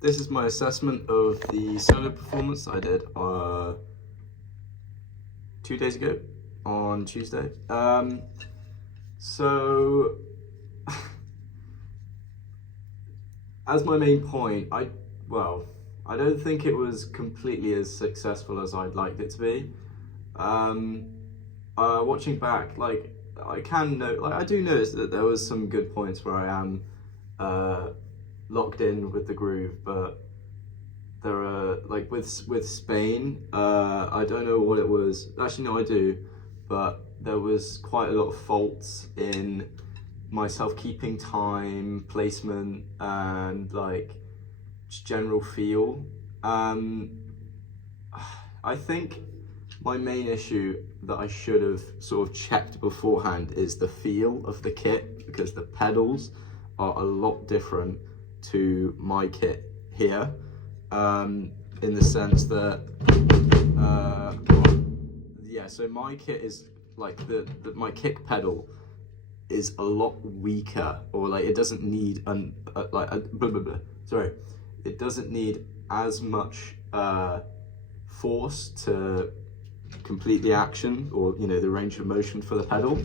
this is my assessment of the solo performance I did 2 days ago on Tuesday. So as my main point, I don't think it was completely as successful as I'd liked it to be. Watching back, like I do notice that there was some good points where I am locked in with the groove, but there are like with Spain, I don't know what it was. Actually, no, I do, but there was quite a lot of faults in myself keeping time, placement, and like just general feel. I think my main issue that I should have sort of checked beforehand is the feel of the kit, because the pedals are a lot different to my kit here, in the sense that so my kit is like my kick pedal is a lot weaker, or like it doesn't need it doesn't need as much force to complete the action, or the range of motion for the pedal,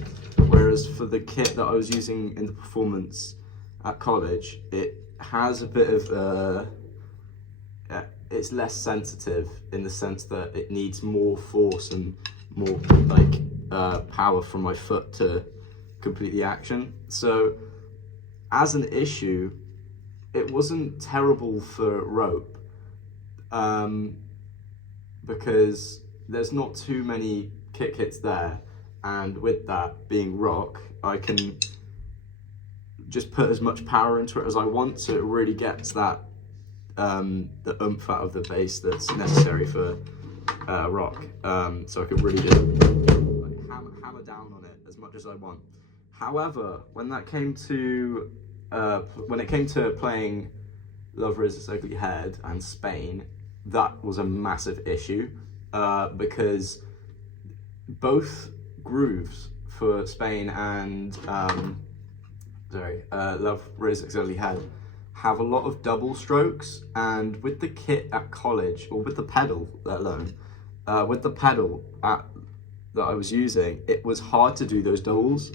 whereas for the kit that I was using in the performance at college, it has a bit of it's less sensitive in the sense that it needs more force and more power from my foot to complete the action. So as an issue, it wasn't terrible for rope, because there's not too many kick hits there, and with that being rock, I can just put as much power into it as I want, so it really gets that the oomph out of the bass that's necessary for rock. So I could really just hammer down on it as much as I want. However, when it came to playing Love Raises Ugly Head and Spain, that was a massive issue, because both grooves for Spain and Love Raises Ugly Head have a lot of double strokes, and with the kit at college, or with the pedal let alone, with the pedal that I was using, it was hard to do those doubles.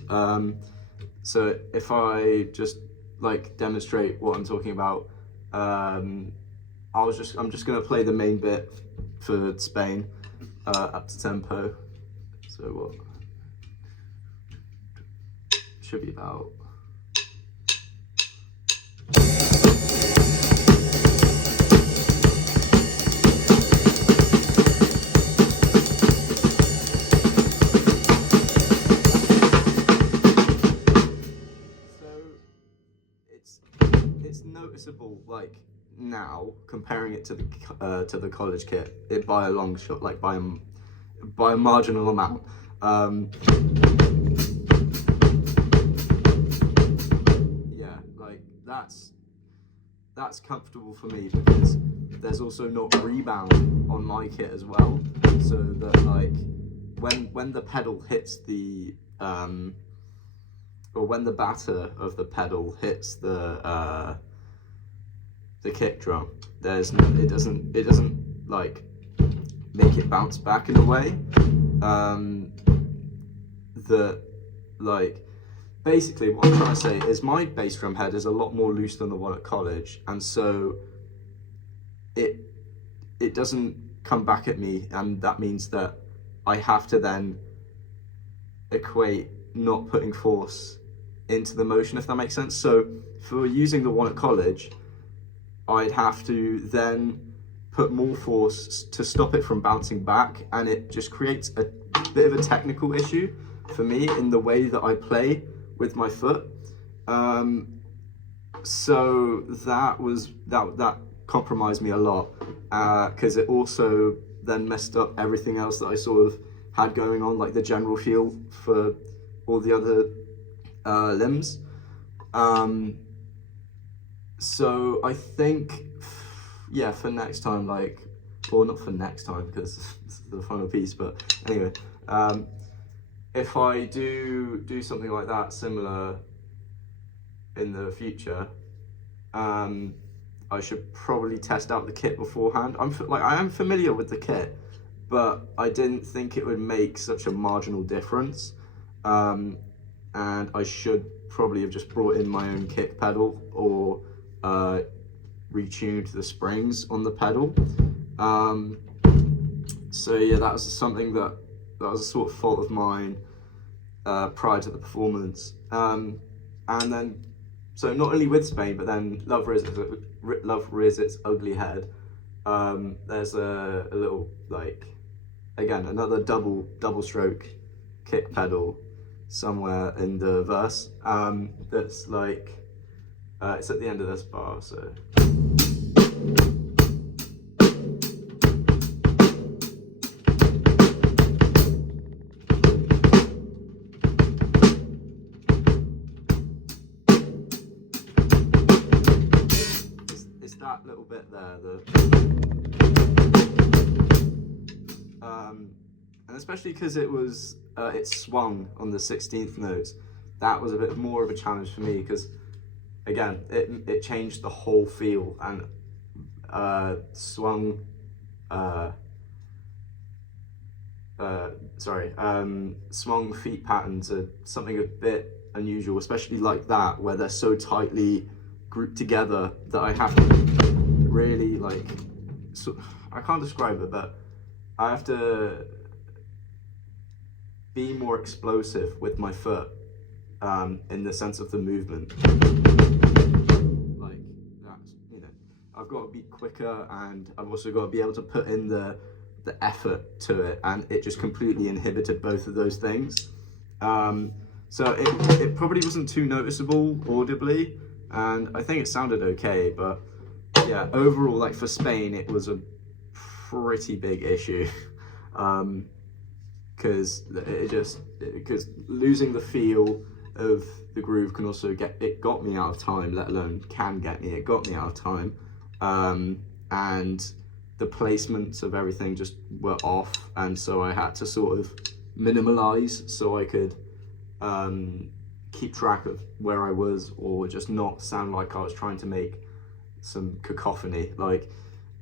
So if I just like demonstrate what I'm talking about, I'm just gonna play the main bit for Spain up to tempo. So what should be about. It's noticeable, like now comparing it to the college kit, it by a long shot, like by a marginal amount. Yeah, like that's comfortable for me, because there's also not rebound on my kit as well, so that like when the pedal hits the or when the batter of the pedal hits the kick drum, it doesn't like make it bounce back in a way that like basically what I'm trying to say is my bass drum head is a lot more loose than the one at college, and so it doesn't come back at me, and that means that I have to then equate not putting force into the motion, if that makes sense. So for using the one at college, I'd have to then put more force to stop it from bouncing back, and it just creates a bit of a technical issue for me in the way that I play with my foot. So that compromised me a lot, because it also then messed up everything else that I sort of had going on, like the general feel for all the other limbs. So I think, yeah, for next time, like, or not for next time because this is the final piece, but anyway, if I do something like that similar in the future, I should probably test out the kit beforehand. I am familiar with the kit, but I didn't think it would make such a marginal difference. And I should probably have just brought in my own kick pedal or retuned the springs on the pedal. So yeah, that was something that was a sort of fault of mine prior to the performance. And then, so not only with Spain, but then Love Riz Its Ugly Head. There's a little, like, again, another double stroke kick pedal somewhere in the verse. That's like, it's at the end of this bar, so. That little bit there, and especially because it swung on the 16th notes, that was a bit more of a challenge for me, because again, it changed the whole feel, and swung feet patterns are something a bit unusual, especially like that, where they're so tightly grouped together that I have to really, like, I can't describe it, but I have to be more explosive with my foot, in the sense of the movement. Like, that's, I've got to be quicker, and I've also got to be able to put in the effort to it, and it just completely inhibited both of those things. So it probably wasn't too noticeable audibly, and I think it sounded okay, but yeah, overall, like for Spain, it was a pretty big issue, because losing the feel of the groove can also got me out of time, let alone it got me out of time, and the placements of everything just were off, and so I had to sort of minimalize so I could keep track of where I was, or just not sound like I was trying to make some cacophony. Like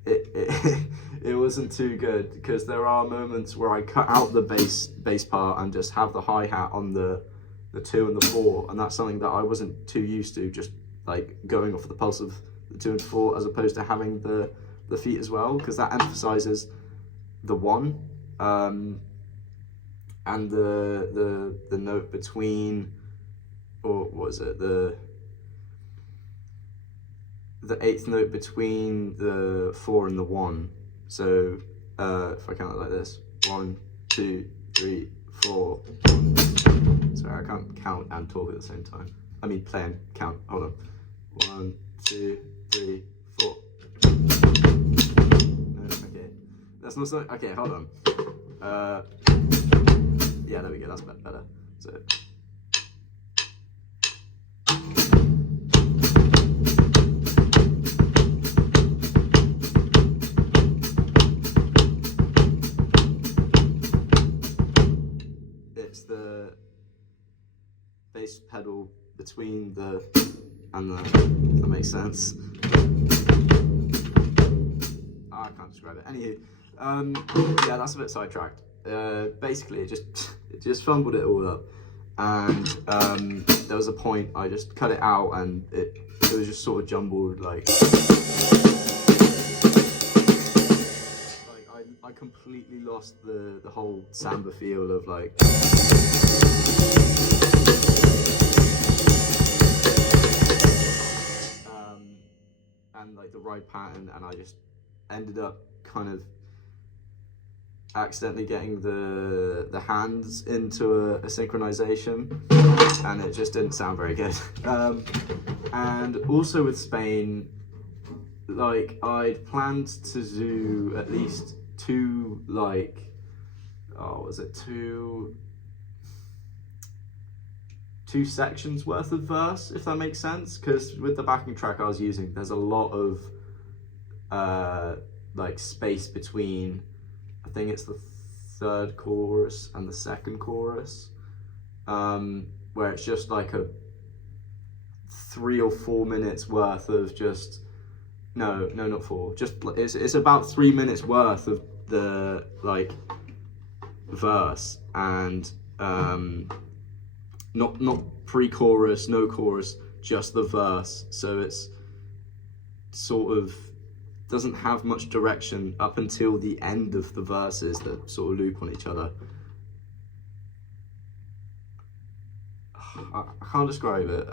it wasn't too good, because there are moments where I cut out the bass part and just have the hi-hat on the 2 and the 4, and that's something that I wasn't too used to, just like going off the pulse of the 2 and 4 as opposed to having the feet as well, because that emphasizes the 1 and the note between, or what is it, the 8th note between the 4 and the 1. So if I count it like this, 1, 2, 3, 4. Sorry, I can't count and talk at the same time. I mean, play and count. Hold on. 1, 2, 3, 4. No, okay. That's not so. Okay, hold on. Yeah, there we go. That's better. So. It's the bass pedal between the and the, if that makes sense. I can't describe it. Anywho, yeah, that's a bit sidetracked. Basically, it just fumbled it all up, and there was a point I just cut it out, and it was just sort of jumbled, like I completely lost the whole samba feel of like. And like the ride pattern, and I just ended up kind of accidentally getting the hands into a synchronization, and it just didn't sound very good. And also with Spain, like I'd planned to do at least 2, like, two sections worth of verse, if that makes sense, because with the backing track I was using, there's a lot of like space between, I think it's the 3rd chorus and the 2nd chorus, where it's just like a 3 or 4 minutes worth of just No, no, not 4. Just it's about 3 minutes worth of the like verse, and not pre-chorus, no chorus, just the verse. So it's sort of doesn't have much direction up until the end of the verses that sort of loop on each other. I can't describe it.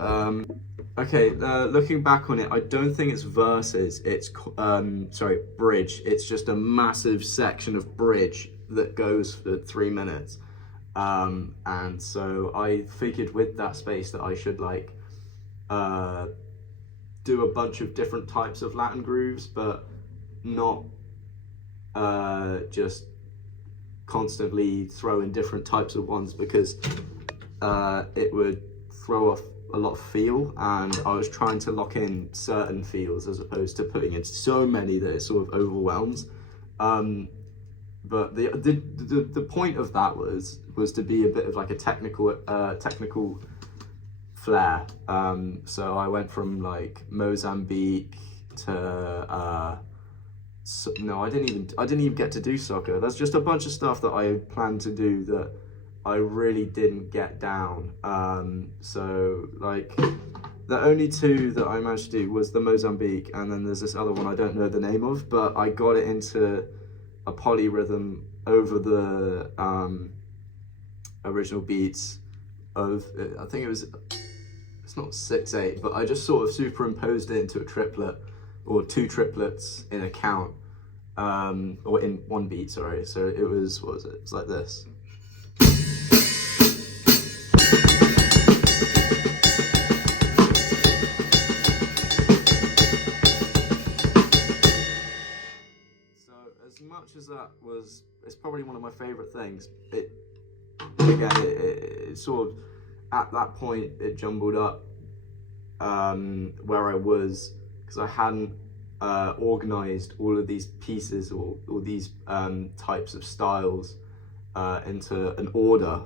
Okay, looking back on it, I don't think it's verses. It's bridge. It's just a massive section of bridge that goes for 3 minutes. And so I figured with that space that I should like do a bunch of different types of Latin grooves, but not just constantly throw in different types of ones, because it would throw off a lot of feel, and I was trying to lock in certain feels as opposed to putting in so many that it sort of overwhelms. But the point of that was to be a bit of like a technical flair. So I went from like Mozambique to no, I didn't even get to do soccer. That's just a bunch of stuff that I planned to do that I really didn't get down. So like the only 2 that I managed to do was the Mozambique, and then there's this other one I don't know the name of, but I got it into a polyrhythm over the original beats of, I think it's not 6/8, but I just sort of superimposed it into a triplet, or 2 triplets in a count, or in 1 beat, sorry. So it was, what was it? It was like this. As much as that was, it's probably one of my favorite things. It sort of, at that point, it jumbled up where I was, because I hadn't organized all of these pieces, or these types of styles into an order.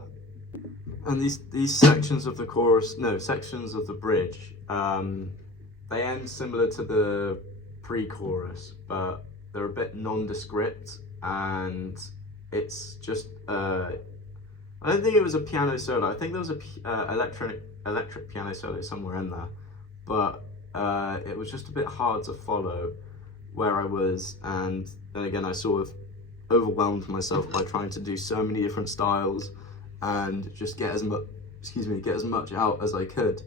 And these sections of the chorus, no, sections of the bridge, they end similar to the pre-chorus, but they're a bit nondescript, and it's just I don't think it was a piano solo. I think there was a electric piano solo somewhere in there, but it was just a bit hard to follow where I was. And then again, I sort of overwhelmed myself by trying to do so many different styles and just get as much out as I could,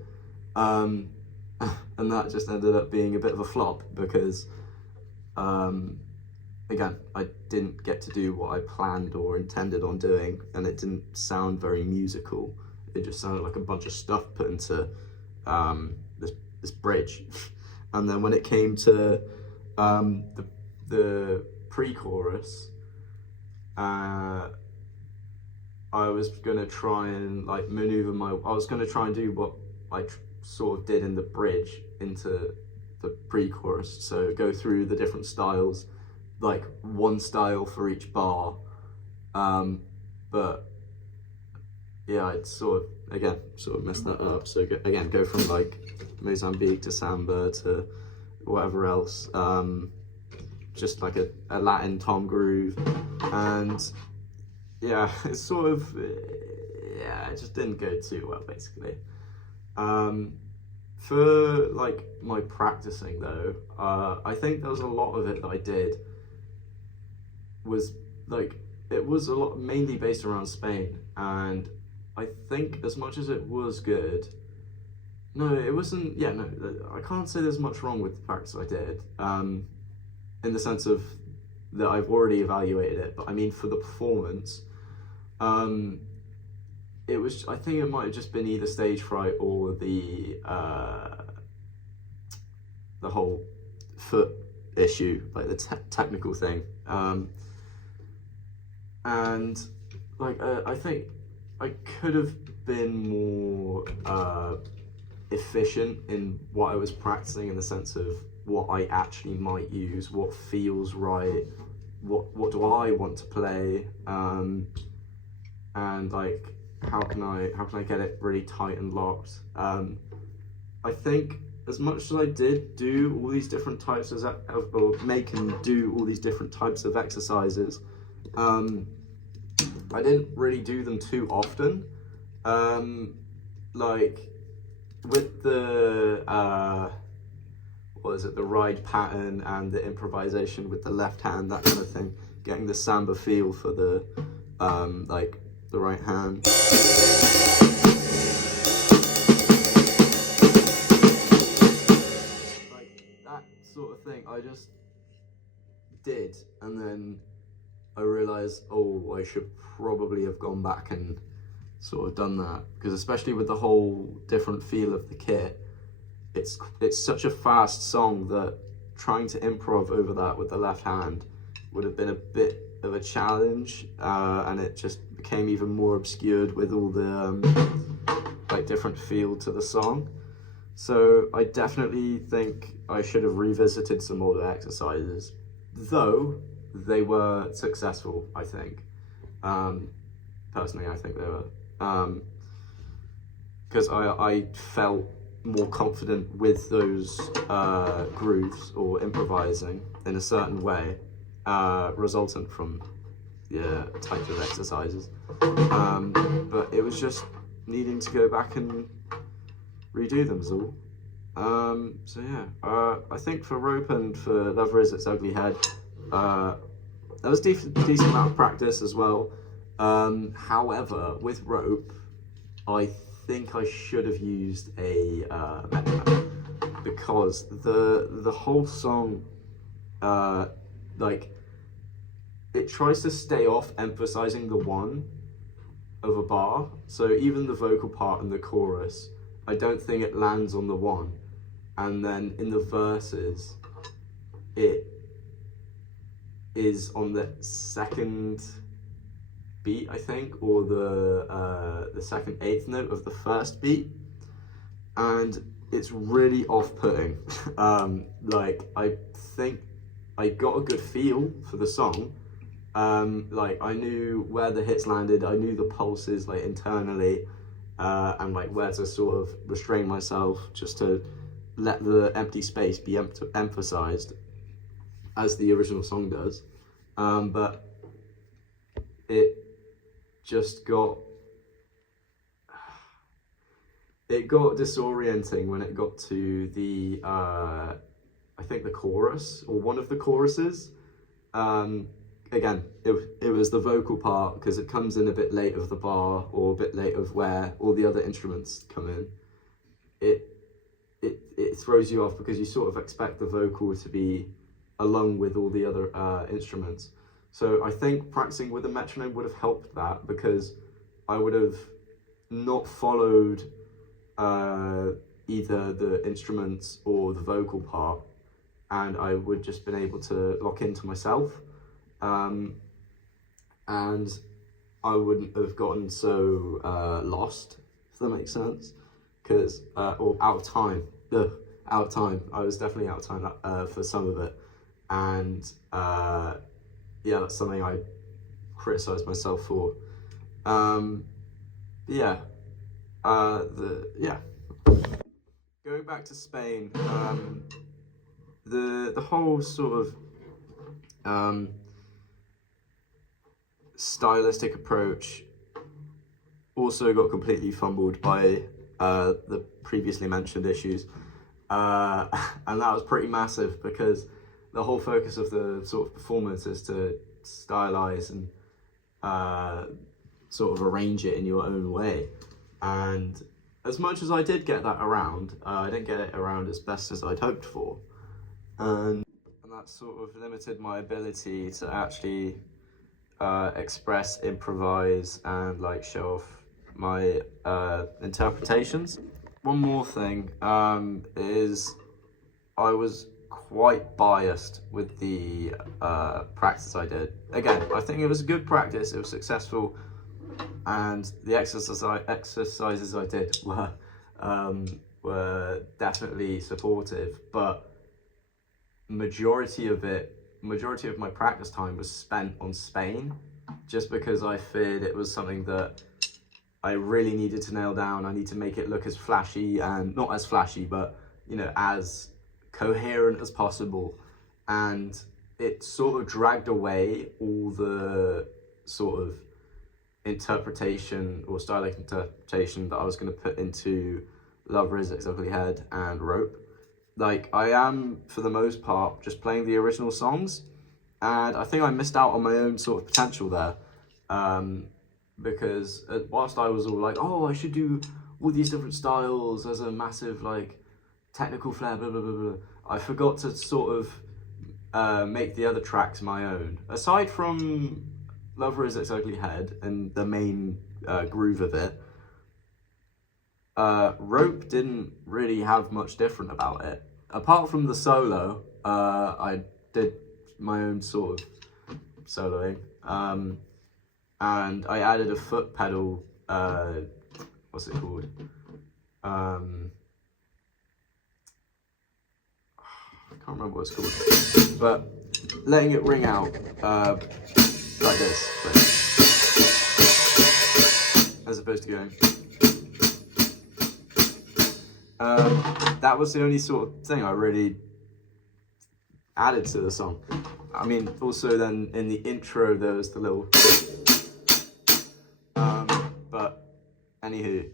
and that just ended up being a bit of a flop, because again, I didn't get to do what I planned or intended on doing, and it didn't sound very musical. It just sounded like a bunch of stuff put into this bridge. And then when it came to the pre-chorus, I was gonna try and like I was gonna try and do what I sort of did in the bridge into the pre-chorus, so go through the different styles, like 1 style for each bar, but yeah, I'd sort of messed that up. So go from like Mozambique to samba to whatever else, just like a Latin tom groove, and yeah, it's sort of, yeah, it just didn't go too well, basically. For like my practicing though, I think there was a lot of it that I did was like, it was a lot mainly based around Spain, and I think as much as it was good, no, it wasn't, yeah, no, I can't say there's much wrong with the practice I did, in the sense of that I've already evaluated it, but I mean for the performance, it was, I think it might have just been either stage fright or the whole foot issue, like the technical thing, and like I think I could have been more efficient in what I was practicing, in the sense of what I actually might use, what feels right, what do I want to play, and like how can I get it really tight and locked. I think as much as I did do all these different types or make and do all these different types of exercises, I didn't really do them too often. Like with the the ride pattern and the improvisation with the left hand, that kind of thing, getting the samba feel for the like the right hand. Like that sort of thing, I just did, and then I realized, oh, I should probably have gone back and sort of done that, because especially with the whole different feel of the kit, it's such a fast song that trying to improv over that with the left hand would have been a bit of a challenge, and it just became even more obscured with all the like different feel to the song. So I definitely think I should have revisited some older exercises, though they were successful, I think. Personally, I think they were. Because I felt more confident with those grooves or improvising in a certain way, resultant from the type of exercises. But it was just needing to go back and redo them is all. So yeah, I think for rope and for Love Rears Its Ugly Head, there was decent amount of practice as well. However, with rope, I think I should have used a metronome, because the whole song, like, it tries to stay off emphasizing the one of a bar. So even the vocal part and the chorus, I don't think it lands on the one. And then in the verses, it is on the second beat, I think, or the second eighth note of the first beat, and it's really off-putting. Like, I think I got a good feel for the song. Like, I knew where the hits landed, I knew the pulses, like, internally, and like where to sort of restrain myself just to let the empty space be emphasized as the original song does. But it just got disorienting when it got to the I think the chorus, or one of the choruses. Again, it was the vocal part, because it comes in a bit late of the bar, or a bit late of where all the other instruments come in. It throws you off, because you sort of expect the vocal to be along with all the other instruments. So I think practicing with a metronome would have helped that, because I would have not followed either the instruments or the vocal part, and I would just been able to lock into myself, and I wouldn't have gotten so lost, if that makes sense, because or out of time. Out of time. I was definitely out of time for some of it, and yeah, that's something I criticise myself for. Yeah, going back to Spain, the whole sort of stylistic approach also got completely fumbled by the previously mentioned issues, and that was pretty massive, because the whole focus of the sort of performance is to stylize and sort of arrange it in your own way. And as much as I did get that around, I didn't get it around as best as I'd hoped for. And that sort of limited my ability to actually express, improvise, and like show off my interpretations. One more thing is I was quite biased with the practice I did. Again, I think it was a good practice, it was successful, and the exercises I did were definitely supportive, but majority of my practice time was spent on Spain, just because I feared it was something that I really needed to nail down. I need to make it look as flashy, and not as flashy, but as coherent as possible, and it sort of dragged away all the sort of interpretation or stylistic interpretation that I was going to put into Love Resists Ugly Head and Rope. Like, I am, for the most part, just playing the original songs, and I think I missed out on my own sort of potential there, because whilst I was all like, oh, I should do all these different styles as a massive, like, technical flair, blah, blah, blah, blah, I forgot to sort of make the other tracks my own. Aside from Love Resists Ugly Head and the main groove of it, Rope didn't really have much different about it. Apart from the solo, I did my own sort of soloing, and I added a foot pedal, what's it called? I can't remember what it's called, but letting it ring out like this, as opposed to going. That was the only sort of thing I really added to the song. I mean, also then in the intro there was the little but anywho,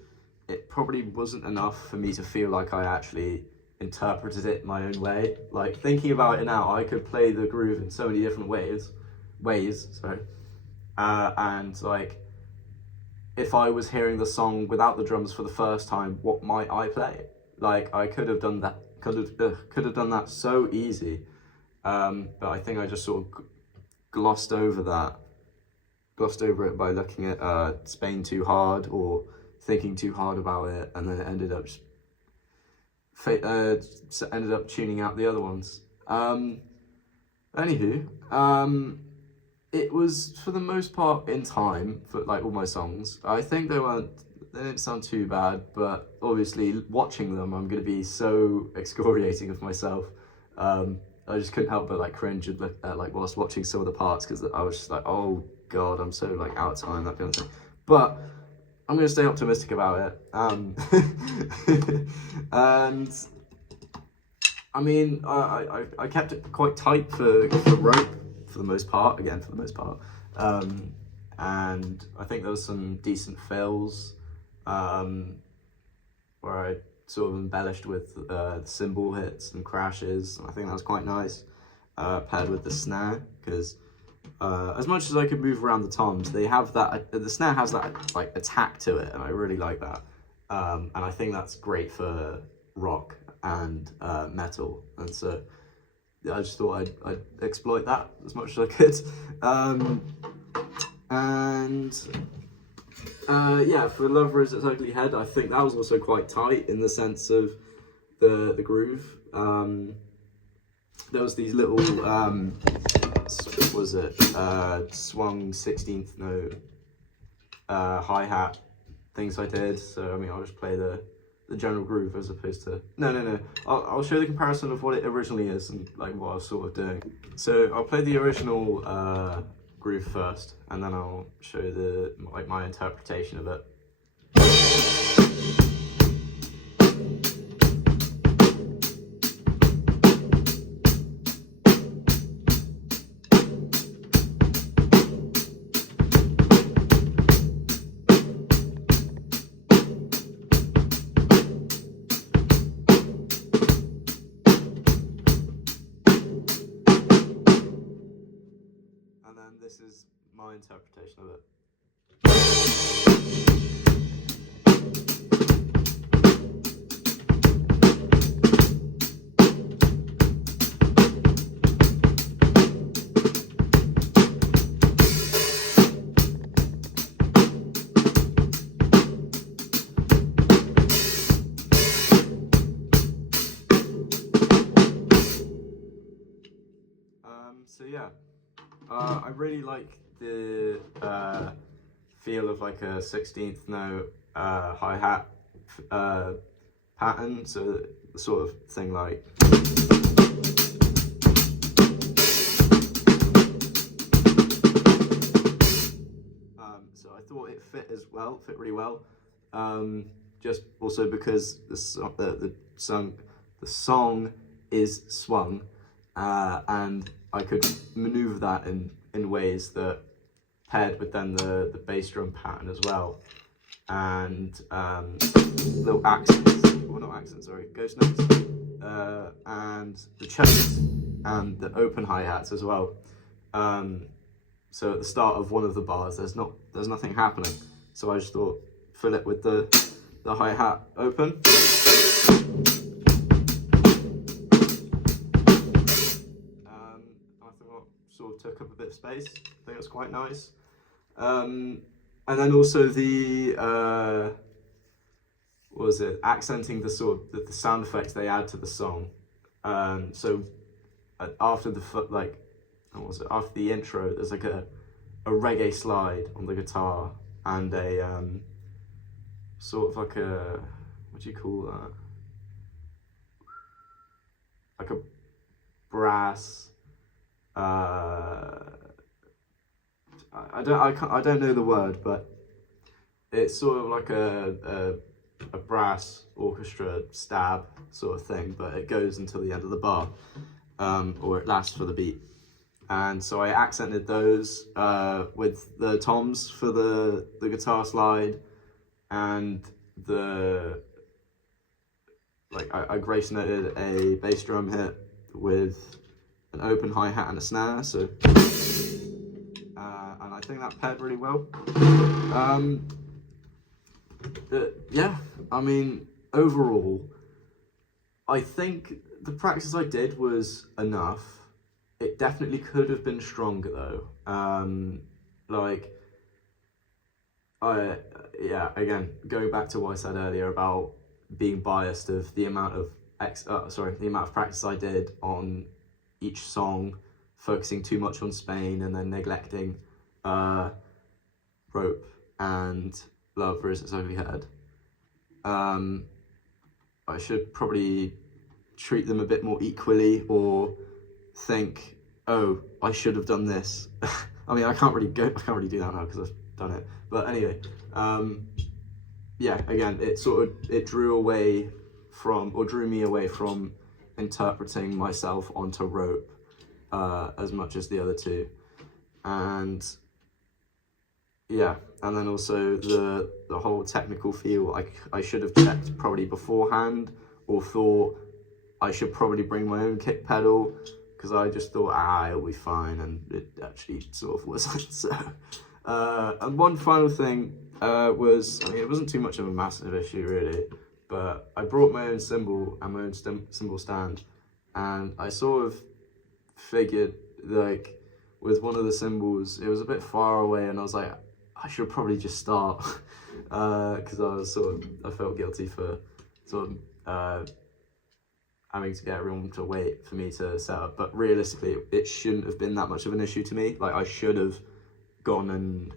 it probably wasn't enough for me to feel like I actually interpreted it my own way. Like, thinking about it now, I could play the groove in so many different ways, and like, if I was hearing the song without the drums for the first time, what might I play? Like, I could have done that, could have done that so easy, but I think I just sort of glossed over it by looking at Spain too hard, or thinking too hard about it, and then it ended up tuning out the other ones. Anywho, it was, for the most part, in time for like all my songs. I think they didn't sound too bad, but obviously watching them, I'm gonna be so excoriating of myself. I just couldn't help but like cringe at like whilst watching some of the parts, because I was just like, oh god, I'm so like out of time, that kind of thing. But I'm gonna stay optimistic about it. And I mean, I kept it quite tight for Rope for the most part. And I think there was some decent fills where I sort of embellished with the cymbal hits and crashes. I think that was quite nice, paired with the snare, because as much as I could move around the toms, they have that, the snare has that like attack to it, and I really like that. And I think that's great for rock and metal, and so I just thought I'd exploit that as much as I could. Yeah, for Love Resists Ugly Head, I think that was also quite tight in the sense of the groove. There was these little what was it, swung 16th note hi-hat things I did. So I mean, I'll just play the general groove as opposed to I'll show the comparison of what it originally is and like what I was sort of doing. So I'll play the original groove first, and then I'll show my interpretation of it. This is my interpretation of it. So yeah. I really like the feel of like a 16th note hi-hat pattern, so the sort of thing like so I thought it fit really well, just also because the song the song is swung, and I could maneuver that in ways that paired with then the bass drum pattern as well, and little accents, well not accents, sorry, ghost notes, and the chokes and the open hi-hats as well. So at the start of one of the bars, there's nothing happening. So I just thought, fill it with the hi-hat open. I thought sort of took up a bit of space. I think it was quite nice. And then also the what was it? Accenting the sort of the sound effects they add to the song. So after the after the intro, there's like a reggae slide on the guitar and a sort of like a, what do you call that? Like a brass. I don't know the word, but it's sort of like a brass orchestra stab sort of thing, but it goes until the end of the bar, or it lasts for the beat. And so I accented those with the toms for the guitar slide, and I grace noted a bass drum hit with an open hi-hat and a snare, so and I think that paired really well. Yeah, I mean, overall, I think the practice I did was enough. It definitely could have been stronger though. Again, going back to what I said earlier about being biased of the amount of the amount of practice I did on each song, focusing too much on Spain and then neglecting Rope and Love Rears Its Ugly Head. I should probably treat them a bit more equally, or think, oh, I should have done this. I mean, I can't really do that now because I've done it. But anyway, yeah, again, it drew me away from interpreting myself onto Rope as much as the other two. And yeah, and then also the whole technical feel, I should have checked probably beforehand, or thought I should probably bring my own kick pedal, because I just thought, it'll be fine, and it actually sort of wasn't. So, and one final thing was, I mean, it wasn't too much of a massive issue really, but I brought my own cymbal and my own cymbal stand, and I sort of figured, like, with one of the cymbals, it was a bit far away, and I was like, I should probably just start, because I felt guilty for sort of having to get everyone to wait for me to set up. But realistically, it shouldn't have been that much of an issue to me. Like, I should have gone and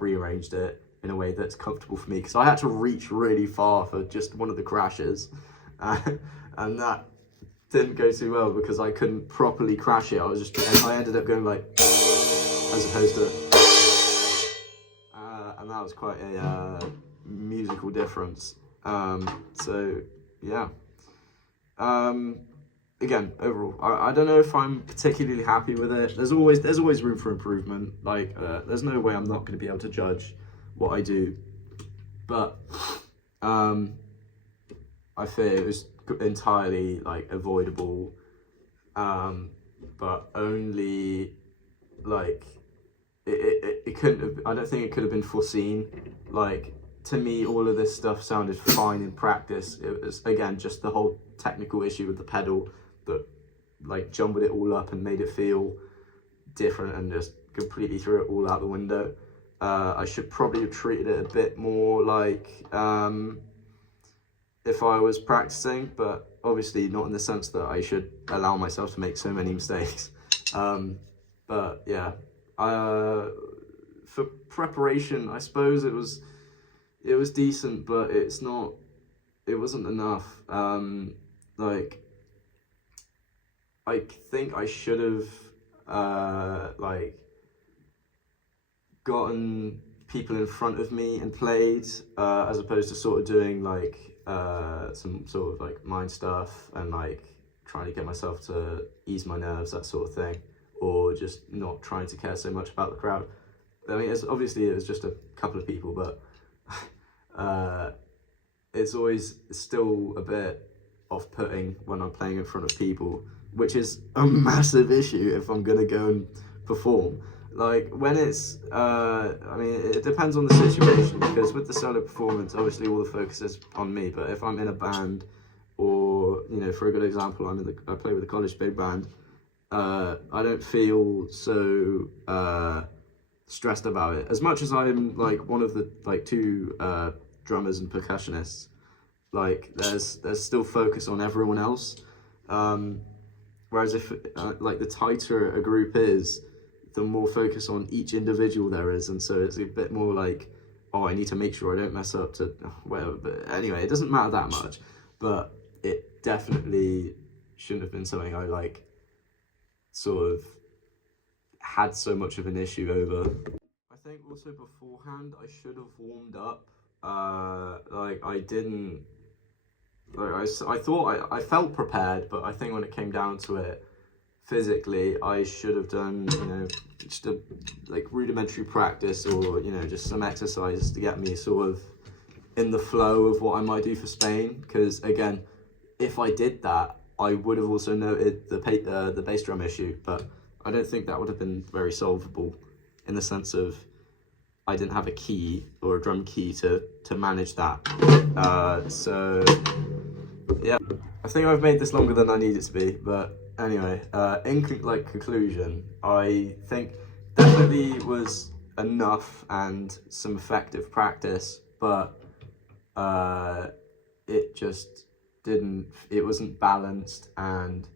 rearranged it in a way that's comfortable for me, because I had to reach really far for just one of the crashes, and that didn't go too well because I couldn't properly crash it. I ended up going like, as opposed to, and that was quite a musical difference. So yeah. Again, overall, I don't know if I'm particularly happy with it. There's always room for improvement. Like, there's no way I'm not going to be able to judge what I do, but I fear it was entirely like avoidable, but only like it couldn't have. I don't think it could have been foreseen. Like, to me, all of this stuff sounded fine in practice. It was, again, just the whole technical issue with the pedal that like jumbled it all up and made it feel different, and just completely threw it all out the window. I should probably have treated it a bit more like if I was practicing, but obviously not in the sense that I should allow myself to make so many mistakes. But yeah, for preparation, I suppose it was decent, but it wasn't enough. Like, I think I should have like gotten people in front of me and played, as opposed to sort of doing like some sort of like mind stuff and like trying to get myself to ease my nerves, that sort of thing, or just not trying to care so much about the crowd. I mean, obviously it was just a couple of people, but it's always still a bit off-putting when I'm playing in front of people, which is a massive issue if I'm gonna go and perform. Like when it's, I mean, it depends on the situation, because with the solo performance, obviously all the focus is on me. But if I'm in a band, or for a good example, I play with a college big band. I don't feel so stressed about it as much as I'm like one of the like two drummers and percussionists. Like there's still focus on everyone else. Whereas if like the tighter a group is, the more focus on each individual there is, and so it's a bit more like, oh, I need to make sure I don't mess up to whatever. But anyway, it doesn't matter that much, but it definitely shouldn't have been something I like sort of had so much of an issue over. I think also beforehand I should have warmed up. Like I didn't. Like I thought I felt prepared, but I think when it came down to it, physically, I should have done, just a like rudimentary practice, or just some exercises to get me sort of in the flow of what I might do for Spain. Because again, if I did that, I would have also noted the bass drum issue, but I don't think that would have been very solvable, in the sense of I didn't have a key or a drum key to manage that. So yeah, I think I've made this longer than I need it to be, but anyway, in conclusion, I think definitely was enough and some effective practice, but it just it wasn't balanced, and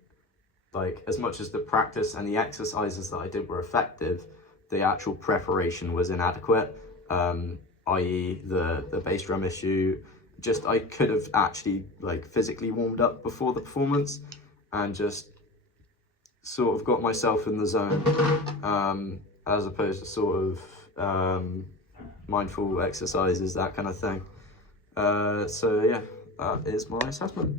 like as much as the practice and the exercises that I did were effective, the actual preparation was inadequate, i.e. the bass drum issue. Just I could have actually like physically warmed up before the performance and just sort of got myself in the zone, as opposed to sort of mindful exercises, that kind of thing. So yeah, that is my assessment.